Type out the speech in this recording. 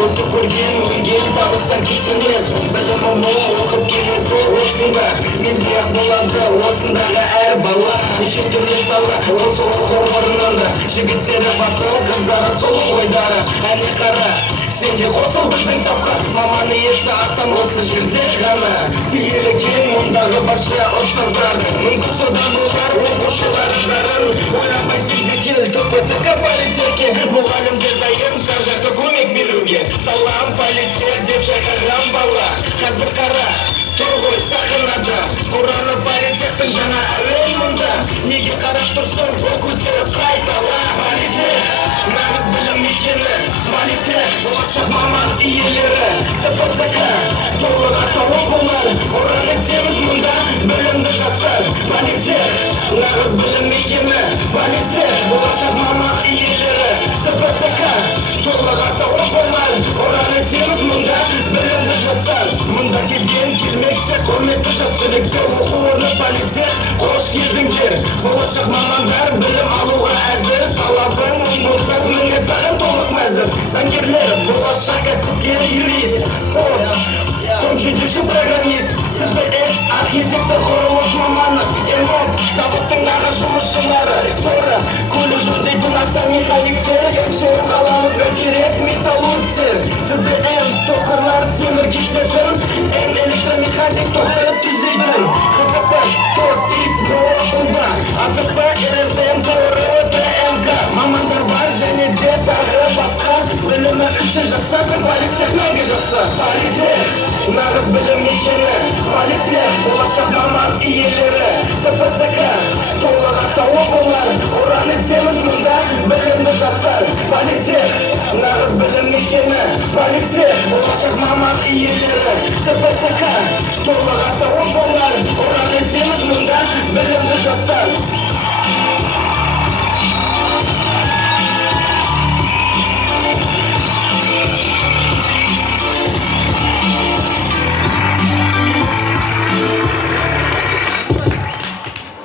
көзді көрген өлген табыстан күшті емес. Білімі мол оқып келеді осында. Мен сияқты болады осындағы әр бала. Неше түрлі шталда осы оқу орнында. Жігіттері батыл, қыздары сұлу ойдары. Әне қара, сен де қосыл біздің сапқа. Маманы есті аттан осы жерде ғана. Пейілі кең мұндағы барша ұстаздар. Мүмкін содан олар оқушылар жарын. Ойланбай сен де кел ТПТК политехке. Мұғалімдер дайын жан-жақты көмек беруге. Салам политех деп шақырған бала. Қазір қара, тұр ғой сахнада. Ұраны политехтің жаңа әуен мұнда. Неге қарап тұрсың, ол көздері қайтала. Политех, нағыз білім мекені. Политех, болашақ маман иелері. ТПТК, толық атауы болар. Ұраны теңіз мұнда, білімді жастар. Политех, нағыз білім мекені. Политех, болашақ маман иелері. ТПТК, толық атауы болар. Ұраны теңіз мұнда, білімді жастар. Мұнда келген келмекші, құрметті жас түлектер. Оқу орны политех, қош келдіңдер. Болашақ мамандар білім алуға әзір. Талабың мың болса міне саған толық мәзір. Заңгерлер, болашақ кәсіпкер юрист. Компьютерші программист. Сізді архитектор, құрылыс маманы. Заводтың аға жұмысшылары. Көлік жөндейтін автомеханиктер. Шерін қаламызға керек металлургтер. Сізді токарлар, теміркештердің. Электромеханик тоқтырып түздейтін. ХТП, СОС, ИС, ГО, АТП, РСМ, ТМК. Мамандар бар және де тағы басқа. Білімі үшін жастардың политехнология жаса. Политех, нағыз білім мекені. Политех, болашақ маман иелері. ТПТК, толық атауы болар. Ұраны теңіз мұнда, білімді жастар. Политех, нағыз білім мекені. Политех, болашақ маман иелері. ТПТК, толық атауы болар.